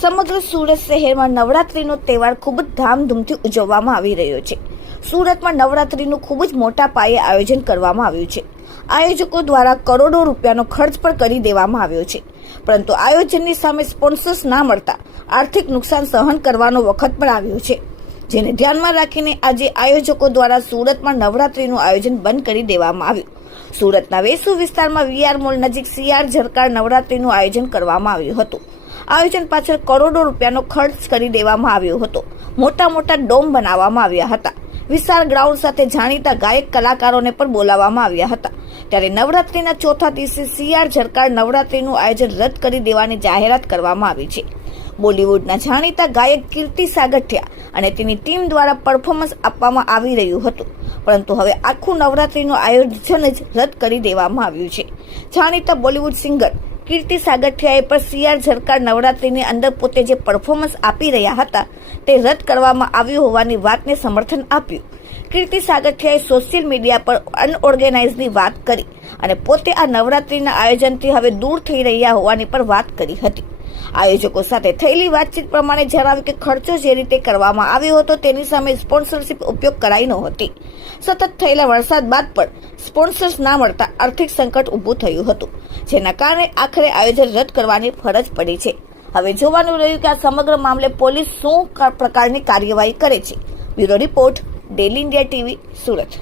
સમગ્ર સુરત શહેરમાં નવરાત્રીનો તહેવાર ખૂબ જ ધામધૂમથી ઉજવવામાં આવી રહ્યો છે. સુરતમાં નવરાત્રીનું ખૂબ જ મોટા પાયે આયોજન કરવામાં આવ્યું છે. આયોજકો દ્વારા કરોડો રૂપિયાનો ખર્ચ પણ કરી દેવામાં આવ્યો છે. પરંતુ આયોજનની સામે સ્પોન્સર્સ ના મળતા આર્થિક નુકસાન સહન કરવાનો વખત પણ આવ્યો છે. જેને ધ્યાનમાં રાખીને આજે આયોજકો દ્વારા સુરતમાં નવરાત્રીનું આયોજન બંધ કરી દેવામાં આવ્યું. સુરતના વેસુ વિસ્તારમાં વીઆર મોલ નજીક સીઆર ઝરકાર નવરાત્રીનું આયોજન કરવામાં આવ્યું હતું. આયોજન પાછળ કરોડો રૂપિયાનો ખર્ચ કરી દેવામાં આવ્યો હતો. મોટા મોટા ડોમ બનાવવામાં આવ્યા હતા. વિશાળ ગ્રાઉન્ડ સાથે જાણીતા ગાયક કલાકારોને પણ બોલાવવામાં આવ્યા હતા. ત્યારે નવરાત્રીના ચોથા દિવસે સીઆર ઝરકાર નવરાત્રીનું આયોજન રદ કરી દેવાની જાહેરાત કરવામાં આવી છે. બોલિવૂડના જાણીતા ગાયક કીર્તિ સાગઠિયા અને તેની ટીમ દ્વારા પરફોર્મન્સ આપવામાં આવી રહ્યું હતું. પરંતુ હવે આખું નવરાત્રિનું આયોજન જ રદ કરી દેવામાં આવ્યું છે. જાણીતા બોલિવૂડ સિંગર કીર્તિ સાગઠિયાએ પણ સીઆર ઝરકાર નવરાત્રિની અંદર પોતે જે પરફોર્મન્સ આપી રહ્યા હતા તે રદ કરવામાં આવ્યું હોવાની વાતને સમર્થન આપ્યું. કીર્તિ સાગઠિયાએ સોશિયલ મીડિયા પર અનઓર્ગેનાઇઝની વાત કરી અને પોતે આ નવરાત્રિના આયોજનથી હવે દૂર થઈ રહ્યા હોવાની પણ વાત કરી હતી. આયોજકો સાથે થયેલી વાતચીત પ્રમાણે જણાવ્યું કે ખર્ચો જે રીતે કરવામાં આવ્યો હતો તેની સામે સ્પોન્સરશિપ ઉપયોગ કરાઈ નહોતી. સતત થયેલા વરસાદ બાદ પણ સ્પોન્સર્સ ના મળતા આર્થિક સંકટ ઊભું થયું હતું, જેના કારણે આખરે આયોજન રદ કરવાની ફરજ પડી છે. હવે જોવાનું રહ્યું કે આ સમગ્ર મામલે પોલીસ શું પ્રકારની કાર્યવાહી કરે છે. Bureau report, daily India TV, Surat.